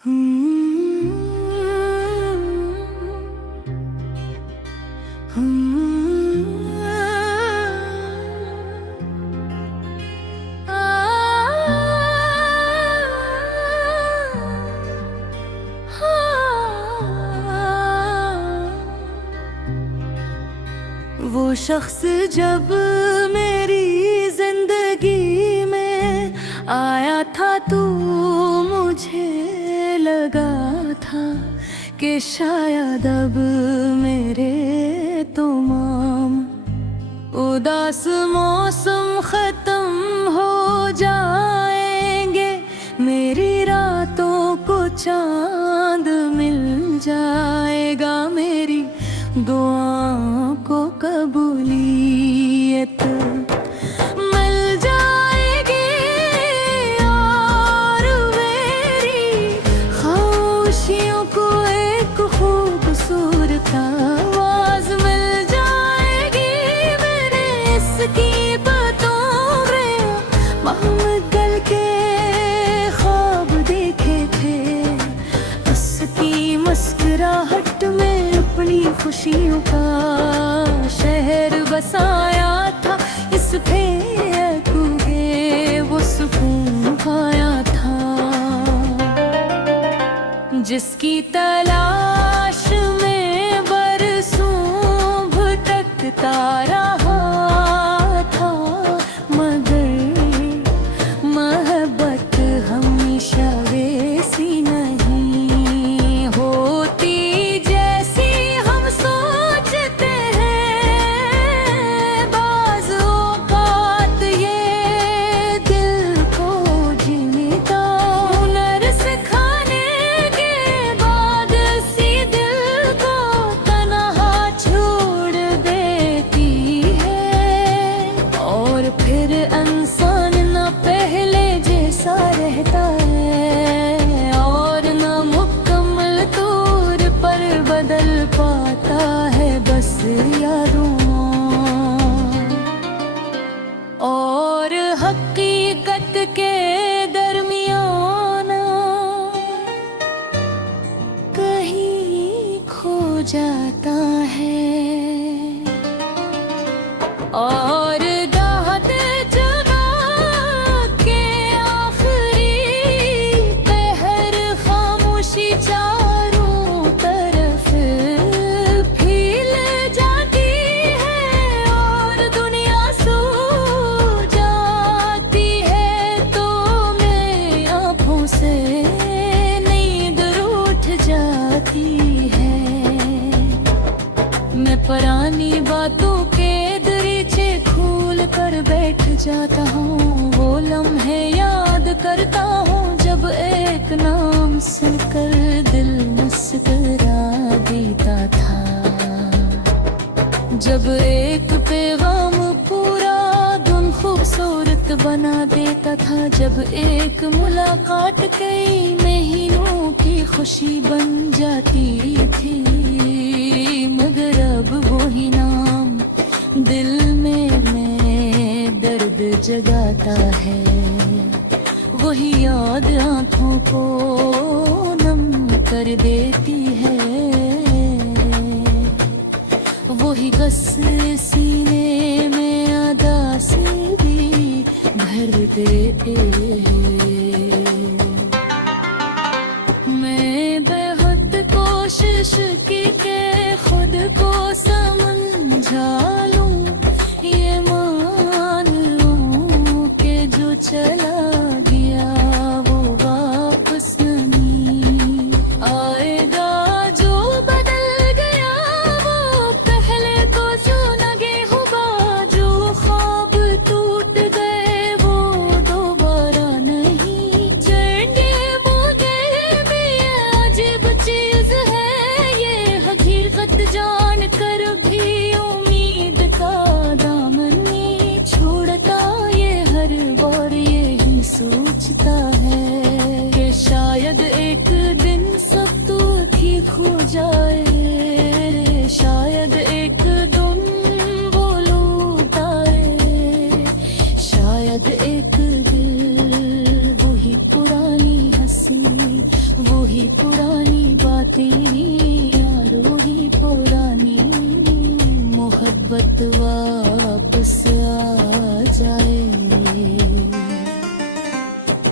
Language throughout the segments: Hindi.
वो शख्स जब मेरी जिंदगी में आया था तो मुझे लगा था कि शायद अब मेरे तमाम उदास मौसम खत्म हो जाएंगे, मेरी रातों को चांद मिल जाएगा, मेरी दुआओं को कबूलियत मिल जाएगी और मेरी ख्वाहिशों को एक खूबसूरत आवाज मिल जाएगी। मैंने इसकी बातों में मोहम्मद गल के ख्वाब देखे थे, उसकी मुस्कुराहट में अपनी खुशियों का शहर बसाया था, इस फेंकू के वो सुकून पाया था जिसकी तलाश में बरसों भटकता रहा था, मगर मोहब्बत हमेशा वैसी नहीं होती जैसी हम सोचते हैं। बाज़ औक़ात ये दिल को जीता हुनर सिखाने के बाद सी दिल को तन्हा छोड़ देती है, और फिर इंसान न पहले जैसा रहता है और न मुकम्मल तौर पर बदल पाता है, बस यादों और हकीकत के दरमियान कहीं खो जाता है। और दाहते जगा के आखिरी पहर खामोशी चारों तरफ फैल जाती है और दुनिया सो जाती है, तो मेरी आँखों से नींद रूठ जाती है। मैं पुरानी बातों के दरीचे खोल कर बैठ जाता हूँ, वो लम्हे याद करता हूँ जब एक नाम सुनकर दिल मुस्कुरा देता था, जब एक पैगाम पूरा दिन खूबसूरत बना देता था, जब एक मुलाकात कई महीनों की खुशी बन जाती थी, मगर अब वही नाम दिल में दर्द जगाता है, वही याद आँखों को नम कर देती है, वही गस्से सीने में उदासी भी भर देते हैं। मैं बहुत कोशिश की के खुद को समझा लूं, ये मान लूं कि जो चला गया वो वापस नहीं आएगा, जो बदल गया वो पहले को जो लगे हुआ, जो ख्वाब टूट गए वो दोबारा नहीं जड़ेंगे। मुझे भी अजीब चीज है ये हकीकत जान कर भी उम्मीद का दामन नहीं छोड़ता, ये हर बार यही सोचता है कि शायद एक दिन सब तो ठीक हो जाए, शायद एक दिन वो लौट आए, शायद एक दिन वही पुरानी हंसी वही पुरानी बातें यारो ही पुरानी, मोहब्बत वापस आ जाए।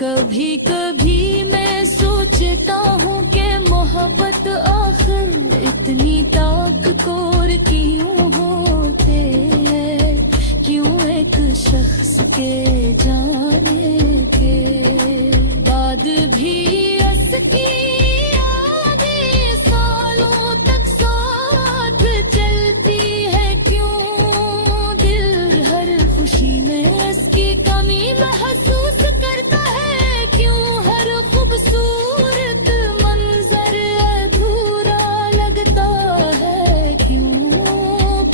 कभी कभी मैं सोचता हूँ कि मोहब्बत आखिर इतनी ताकतवर क्यों होते है, क्यों एक शख्स के जाने के बाद भी उसकी यादें सालों तक साथ चलती है, क्यों दिल हर खुशी में इसकी कमी महसूस करता है, क्यों हर खूबसूरत मंजर अधूरा लगता है, क्यों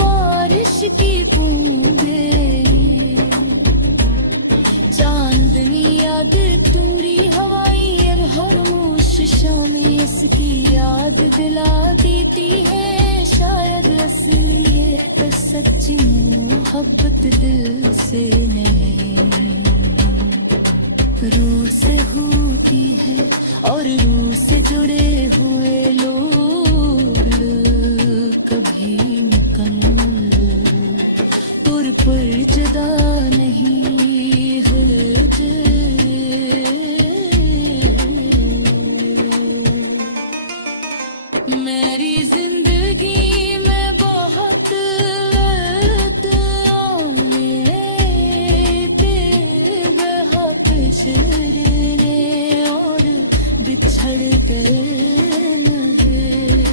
बारिश की बूंदें चांदनी याद दूरी हवाई और खामोश शामें इसकी याद दिला देती है। शायद असलियत सच्ची मोहब्बत दिल से नहीं, रूह से होती है और रूह से जुड़े हुए लोग कभी मुकम्मल तौर पर जुदा नहीं होते। मेरी जिंदगी में बहुत वक्त आने बेवक्त चलने और बिछड़ कर नहीं।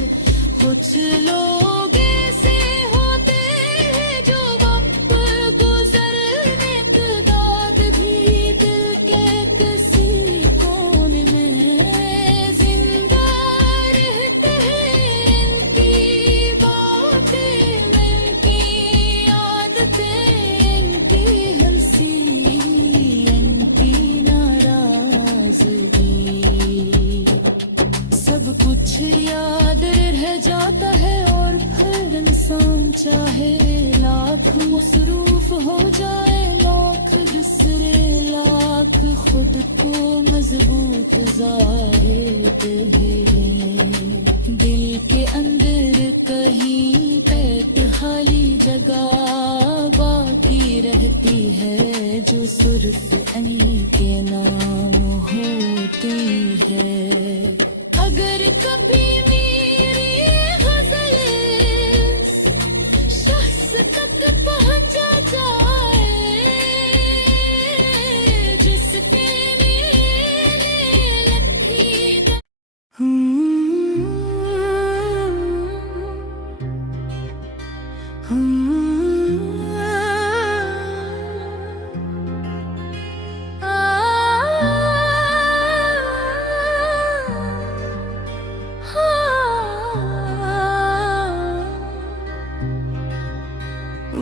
कुछ लोग ऐसे होते हैं जो वक्त गुजरने के बाद भी दिल के किसी कोने में जिंदा रहते हैं। इनकी बातें, इनकी आदतें, इनकी हंसी, इनकी नाराजगी, सब कुछ याद रह जाता है। और फिर इंसान चाहे लाख मसरूफ हो जाए, लाख बिसरे, लाख खुद को मजबूत ज़ाहिर करे, दिल के अंदर कहीं पे खाली जगह बाकी रहती है, जो सिर्फ इन्हीं के नाम होती है। अगर कभी मेरी गज़ल इस शख्स तक पहुंच जाए जिसके लिए लिखी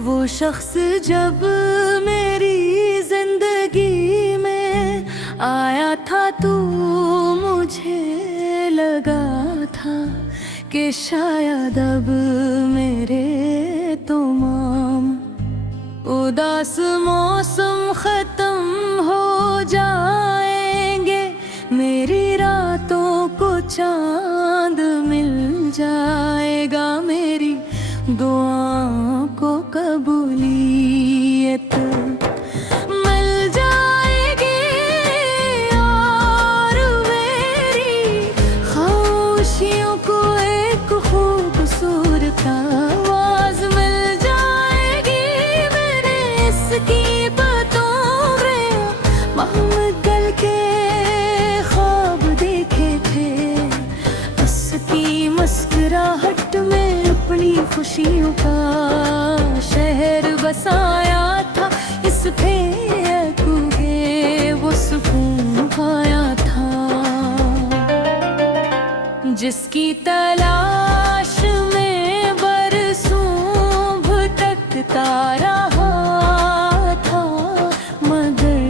वो शख्स जब मेरी जिंदगी में आया था तो मुझे लगा था कि शायद अब मेरे तमाम उदास मौसम खत्म हो जाएंगे, मेरी रातों को चांद मिल जाएगा, मेरी दुआओं को कबूलियत मिल जाएगी, और मेरी खामोशियों को एक खूबसूरत आवाज मिल जाएगी। मैंने इसकी बातों में महमगल के ख्वाब देखे थे, उसकी मुस्कुराहट में अपनी खुशियों का शहर बसाया था, इस फेंकू के वो सुकून पाया था, जिसकी तलाश में बरसों भटकता रहा था, मगर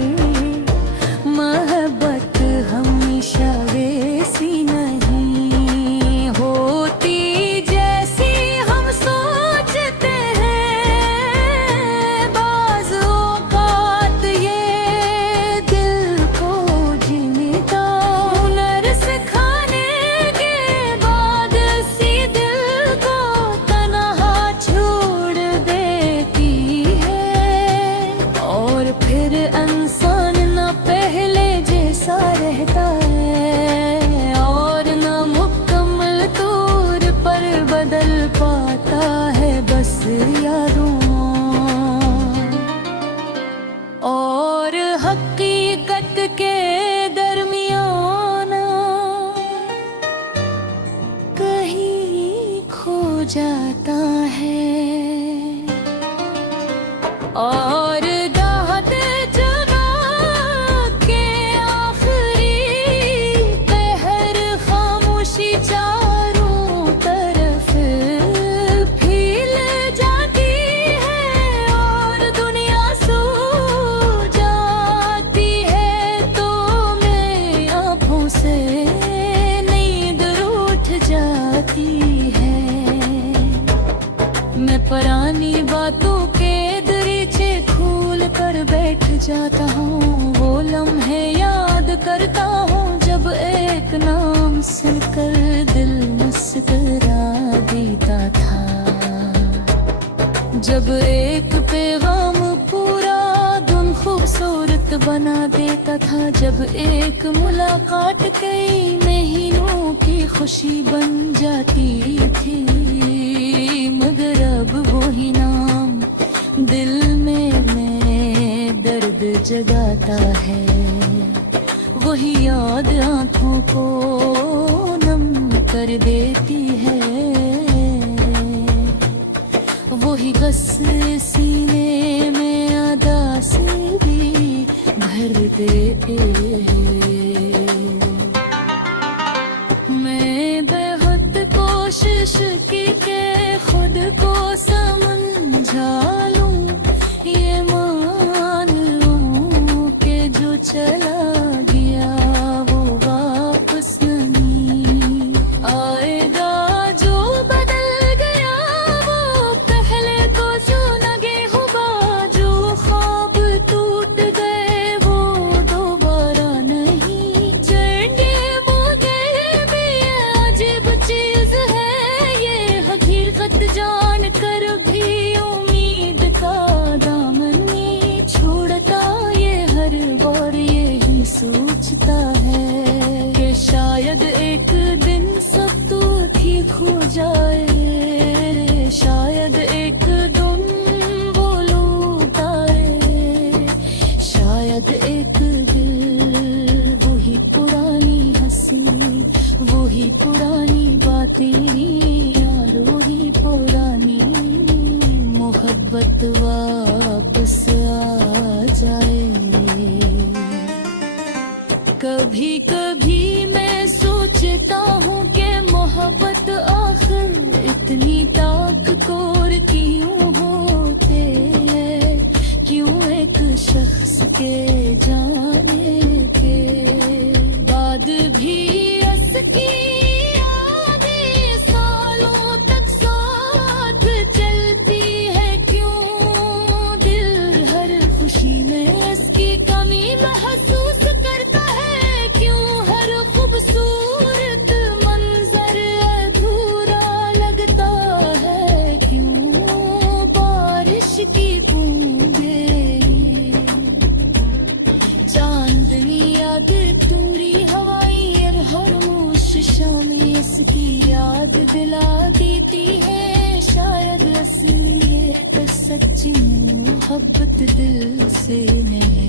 मोहब्बत हमेशा वैसी नहीं होती जैसी हम सोचते हैं। बाज़ औक़ात ये दिल को जीने का हुनर सिखा जाता है। और दाहते जगा के आखिरी पहर खामोशी चारों तरफ फैल जाती है और दुनिया सो जाती है, तो मेरी आँखों से नींद रूठ जाती है। मैं पुरानी बातों के दरीचे खोल कर बैठ जाता हूँ, वो लम्हे याद करता हूँ जब एक नाम सुनकर दिल मुस्कुरा देता था, जब एक पैगाम पूरा दिन खूबसूरत बना देता था, जब एक मुलाकात कई महीनों की खुशी बन जाती थी। मगर अब वही नाम दिल में दर्द जगाता है, वही याद आँखों को नम कर देती है, वही गस्से सीने में उदासी भी भर देते हैं। मैं बहुत कोशिश की के खुद को समझा लूं, ये मान लूं कि जो चला गया वो वापस नहीं आएगा, जो बदल गया वो पहले को जो लगे हुआ, जो ख्वाब टूट गए वो दोबारा नहीं जड़ेंगे। मुझे भी अजीब चीज है ये हकीकत जान कर भी उम्मीद का दामन नहीं छोड़ता, ये हर बार यही सोचता है कि शायद एक दिन सब तो ठीक हो जाए, शायद एक दिन वो लौट आए, शायद एक दिल वही पुरानी हंसी, वही पुरानी बातें यार, वही पुरानी मोहब्बत वापस आ जाए। कभी कभी मैं सोचता हूँ कि मोहब्बत आखिर इतनी ताकतवर क्यों होते है, क्यों एक शख्स के जाने के बाद भी उसकी यादें सालों तक साथ चलती है, क्यों दिल हर खुशी में इसकी कमी महसूस करता है, क्यों हर खूबसूरत मंजर अधूरा लगता है, क्यों बारिश की बूंदें चांदनी याद पूरी हवाई और हर मुश शाम इसकी याद दिला देती है। शायद असली ये तो सच्ची मोहब्बत दिल से नहीं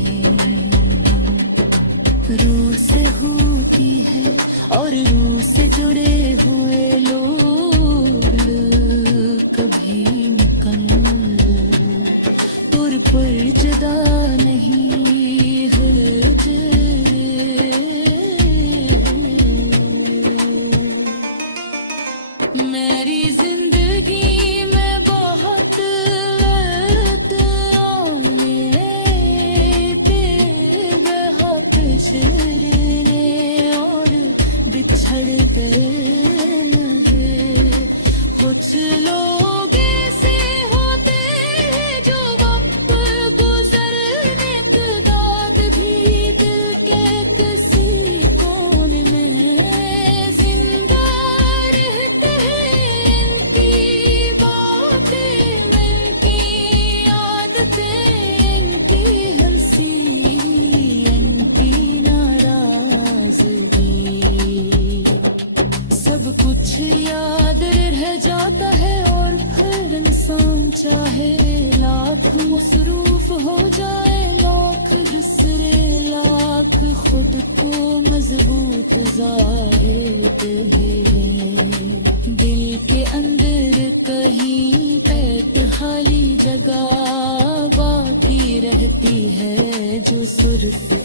रूह से होती है, और रूह से जुड़े हुए लोग कभी मुकम्मल तौर पर जुदा नहीं होते। मेरी जिंदगी में बहुत वक्त आए बेवक्त छड़ने और बिछड़ कर कुछ लोग ऐसे होते हैं जो वक्त गुजरने के बाद भी दिल के किसी कोने में जिंदा रहते हैं। इनकी बातें, इनकी आदतें, इनकी हंसी, इनकी नाराजगी, सब कुछ याद रह जाता है। और फिर इंसान चाहे लाख मसरूफ हो जाए, लाख दूसरे लाख खुद को मजबूत जाहिर है, दिल के अंदर सुर पे